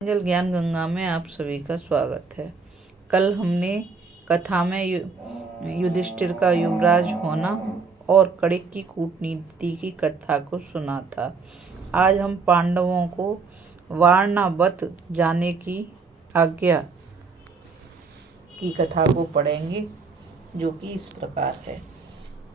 जल ज्ञान गंगा में आप सभी का स्वागत है। कल हमने कथा में युधिष्ठिर का युवराज होना और कड़िक की कूटनीति की कथा को सुना था। आज हम पांडवों को वारणावत जाने की आज्ञा की कथा को पढ़ेंगे, जो कि इस प्रकार है।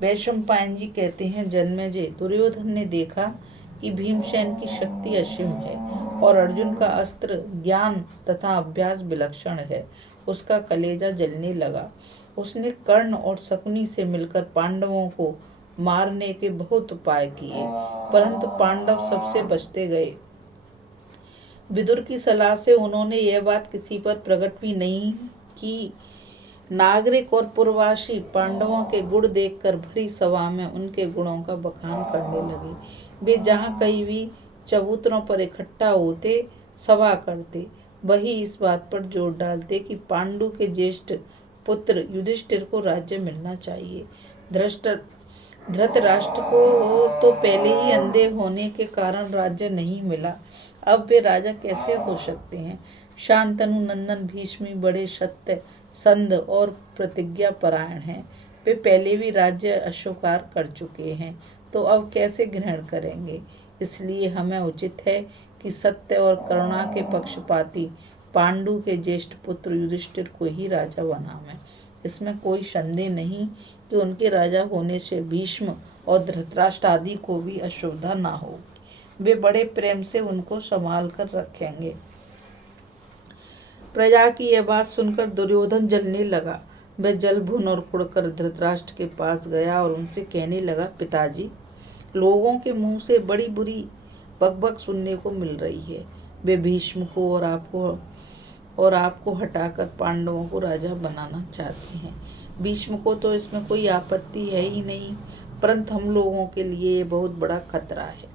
वैशंपायन जी कहते हैं, जन्मेजय, दुर्योधन ने देखा कि भीमसेन की शक्ति असीम है और अर्जुन का अस्त्र ज्ञान तथा अभ्यास विलक्षण है। उसका कलेजा जलने लगा। उसने कर्ण और शकुनी से मिलकर पांडवों को मारने के बहुत उपाय किए, परंतु पांडव सबसे बचते गए। विदुर की सलाह से उन्होंने यह बात किसी पर प्रकट भी नहीं की। नागरिक और पूर्ववासी पांडवों के गुण देखकर भरी सभा में उनके गुणों का बखान करने लगे। वे जहाँ कहीं भी चबूतरों पर इकट्ठा होते, सभा करते, वही इस बात पर जोर डालते कि पांडु के ज्येष्ठ पुत्र युधिष्ठिर को राज्य मिलना चाहिए। धृतराष्ट्र को तो पहले ही अंधे होने के कारण राज्य नहीं मिला, अब वे राजा कैसे हो सकते हैं। शांतनु नंदन भीष्मी बड़े सत्य संध और प्रतिज्ञा परायण हैं। वे पहले भी राज्य अस्वीकार कर चुके हैं, तो अब कैसे ग्रहण करेंगे। इसलिए हमें उचित है कि सत्य और करुणा के पक्षपाती पांडु के ज्येष्ठ पुत्र युधिष्ठिर को ही राजा बनावें। इसमें कोई संदेह नहीं कि उनके राजा होने से भीष्म और धृतराष्ट्र आदि को भी असुविधा ना हो। वे बड़े प्रेम से उनको संभाल कर रखेंगे। प्रजा की यह बात सुनकर दुर्योधन जलने लगा। वह जल भुन और कुड़कर धृतराष्ट्र के पास गया और उनसे कहने लगा, पिताजी, लोगों के मुंह से बड़ी बुरी बकबक सुनने को मिल रही है। वे भीष्म को और आपको हटाकर पांडवों को राजा बनाना चाहते हैं। भीष्म को तो इसमें कोई आपत्ति है ही नहीं, परंतु हम लोगों के लिए ये बहुत बड़ा खतरा है।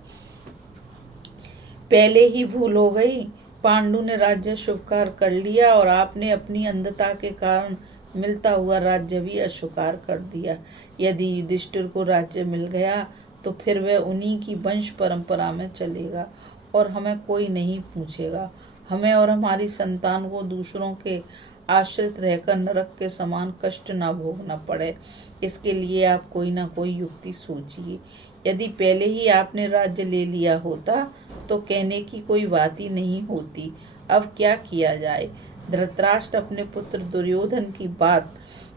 पहले ही भूल हो गई। पांडु ने राज्य स्वीकार कर लिया और आपने अपनी अंधता के कारण मिलता हुआ राज्य भी अस्वीकार कर दिया। यदि युधिष्ठिर को राज्य मिल गया तो फिर वह उन्हीं की वंश परंपरा में चलेगा और हमें कोई नहीं पूछेगा। हमें और हमारी संतान को दूसरों के आश्रित रहकर नरक के समान कष्ट न भोगना पड़े। इसके लिए आप कोई ना कोई युक्ति सोचिए। यदि पहले ही आपने राज्य ले लिया होता तो कहने की कोई बात ही नहीं होती। अब क्या किया जाए। धृतराष्ट्र अपने पुत्र दुर्योधन की बात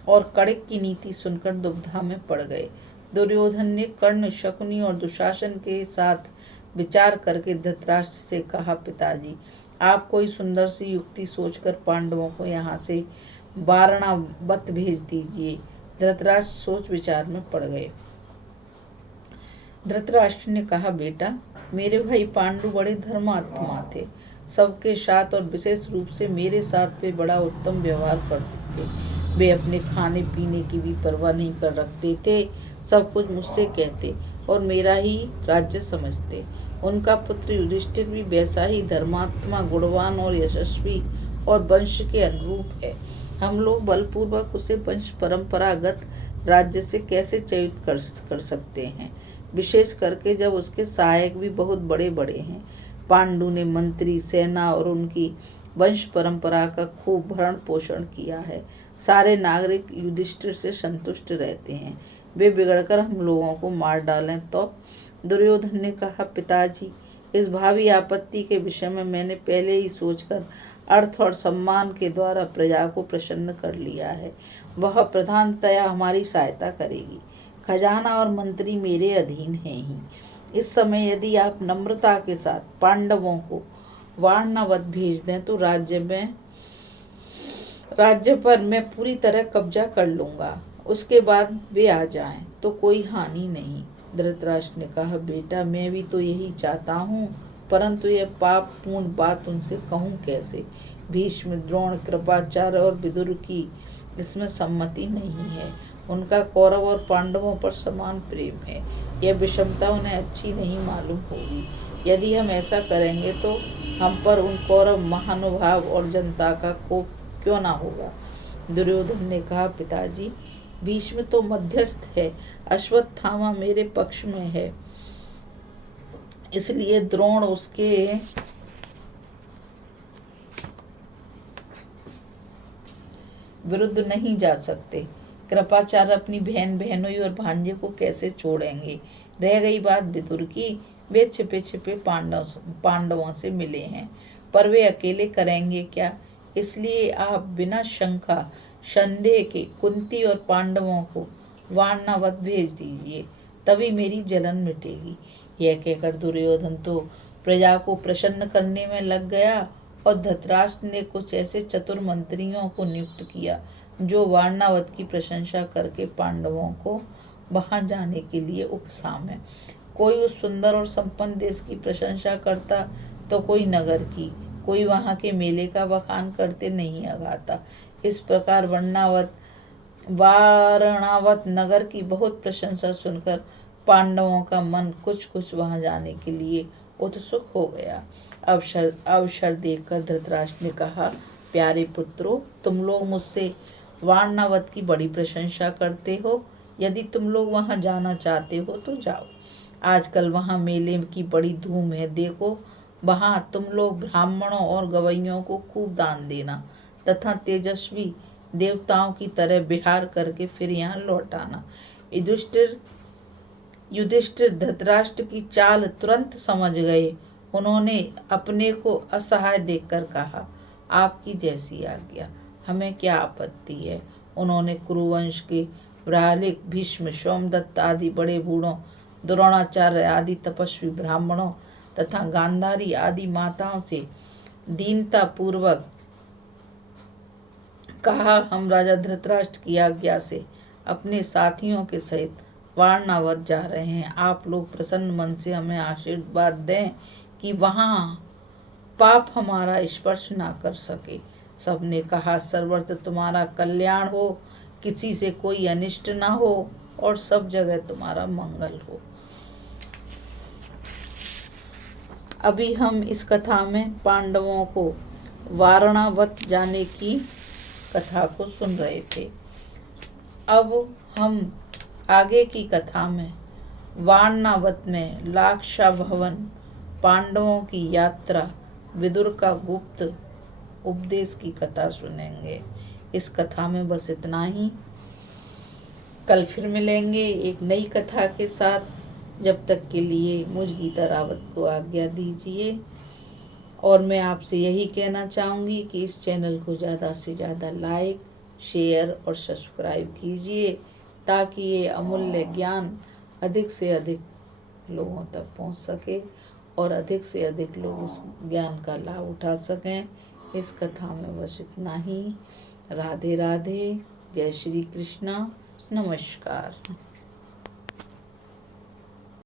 और कड़िक की नीति सुनकर दुविधा में पड़ गए। दुर्योधन ने कर्ण, शकुनी और दुशासन के साथ विचार करके धृतराष्ट्र से कहा, पिताजी, आप कोई सुंदर सी युक्ति सोचकर पांडवों को यहाँ से वारणावत भेज दीजिए। धृतराष्ट्र सोच विचार में पड़ गए। धृतराष्ट्र ने कहा, बेटा, मेरे भाई पांडु बड़े धर्मात्मा थे। सबके साथ और विशेष रूप से मेरे साथ वे बड़ा उत्तम व्यवहार करते थे। वे अपने खाने पीने की भी परवाह नहीं कर रखते थे। सब कुछ मुझसे कहते और मेरा ही राज्य समझते। उनका पुत्र युधिष्ठिर भी वैसा ही धर्मात्मा, गुणवान और यशस्वी और वंश के अनुरूप है। हम लोग बलपूर्वक उसे वंश परंपरागत राज्य से कैसे च्युत कर सकते हैं, विशेष करके जब उसके सहायक भी बहुत बड़े बड़े हैं। पांडु ने मंत्री, सेना और उनकी वंश परंपरा का खूब भरण पोषण किया है। सारे नागरिक युधिष्ठिर से संतुष्ट रहते हैं। वे बिगड़कर हम लोगों को मार डालें तो। दुर्योधन ने कहा, पिताजी, इस भावी आपत्ति के विषय में मैंने पहले ही सोचकर अर्थ और सम्मान के द्वारा प्रजा को प्रसन्न कर लिया है। वह प्रधानतया हमारी सहायता करेगी। खजाना और मंत्री मेरे अधीन हैं ही। इस समय यदि आप नम्रता के साथ पांडवों को वारणावत भेज दें तो राज्य पर मैं पूरी तरह कब्जा कर लूंगा। उसके बाद वे आ जाएं तो कोई हानि नहीं। धृतराष्ट्र ने कहा, बेटा, मैं भी तो यही चाहता हूँ, परंतु यह पापपूर्ण बात उनसे कहूँ कैसे। भीष्म, द्रोण, कृपाचार्य और विदुर की इसमें सम्मति नहीं है। उनका कौरव और पांडवों पर समान प्रेम है। यह विषमता उन्हें अच्छी नहीं मालूम होगी। यदि हम ऐसा करेंगे तो हम पर उन कौरव महानुभाव और जनता का कोप क्यों ना होगा। दुर्योधन ने कहा, पिताजी, भीष्म तो मध्यस्थ है, अश्वत्थामा मेरे पक्ष में है, इसलिए द्रोण उसके विरुद्ध नहीं जा सकते। कृपाचार्य अपनी बहन बहनोई और भांजे को कैसे छोड़ेंगे। रह गई बात विदुर की, वे छिपे छिपे पांडवों से मिले हैं, पर वे अकेले करेंगे क्या। इसलिए आप बिना शंका संदेह के कुंती और पांडवों को वारणावत भेज दीजिए, तभी मेरी जलन मिटेगी। यह कहकर दुर्योधन तो प्रजा को प्रसन्न करने में लग गया और धृतराष्ट्र ने कुछ ऐसे चतुर मंत्रियों को नियुक्त किया जो वारणावत की प्रशंसा करके पांडवों को वहां जाने के लिए उकसावें। कोई उस सुंदर और संपन्न देश की प्रशंसा करता तो कोई नगर की, कोई वहां के मेले का बखान करते नहीं अगाता। इस प्रकार वारणावत नगर की बहुत प्रशंसा सुनकर पांडवों का मन कुछ कुछ वहां जाने के लिए उत्सुक हो गया। अवसर देखकर धृतराष्ट्र ने कहा, प्यारे पुत्रों, तुम लोग मुझसे वारणावत की बड़ी प्रशंसा करते हो। यदि तुम लोग वहां जाना चाहते हो तो जाओ। आजकल वहां मेले की बड़ी धूम है। देखो, वहां तुम लोग ब्राह्मणों और गवैयों को खूब दान देना तथा तेजस्वी देवताओं की तरह विहार करके फिर यहाँ लौट आना। युधिष्ठिर धृतराष्ट्र की चाल तुरंत समझ गए। उन्होंने अपने को असहाय देखकर कहा, आपकी जैसी आज्ञा, हमें क्या आपत्ति है। उन्होंने कुरुवंश के प्रहलिक, भीष्म, सोमदत्त आदि बड़े बूढ़ों, द्रोणाचार्य आदि तपस्वी ब्राह्मणों तथा गांधारी आदि माताओं से दीनता पूर्वक कहा, हम राजा धृतराष्ट्र की आज्ञा से अपने साथियों के सहित वारणावत जा रहे हैं। आप लोग प्रसन्न मन से हमें आशीर्वाद दें कि वहां पाप हमारा स्पर्श ना कर सके। सबने कहा, सर्वत्र तुम्हारा कल्याण हो, किसी से कोई अनिष्ट ना हो और सब जगह तुम्हारा मंगल हो। अभी हम इस कथा में पांडवों को वारणावत जाने की कथा को सुन रहे थे। अब हम आगे की कथा में वारणावत में लाक्षा भवन, पांडवों की यात्रा, विदुर का गुप्त उपदेश की कथा सुनेंगे। इस कथा में बस इतना ही। कल फिर मिलेंगे एक नई कथा के साथ। जब तक के लिए मुझ गीता रावत को आज्ञा दीजिए। और मैं आपसे यही कहना चाहूँगी कि इस चैनल को ज़्यादा से ज़्यादा लाइक, शेयर और सब्सक्राइब कीजिए, ताकि ये अमूल्य ज्ञान अधिक से अधिक लोगों तक पहुंच सके और अधिक से अधिक लोग इस ज्ञान का लाभ उठा सकें। इस कथा में बस इतना ही। राधे राधे। जय श्री कृष्णा। नमस्कार।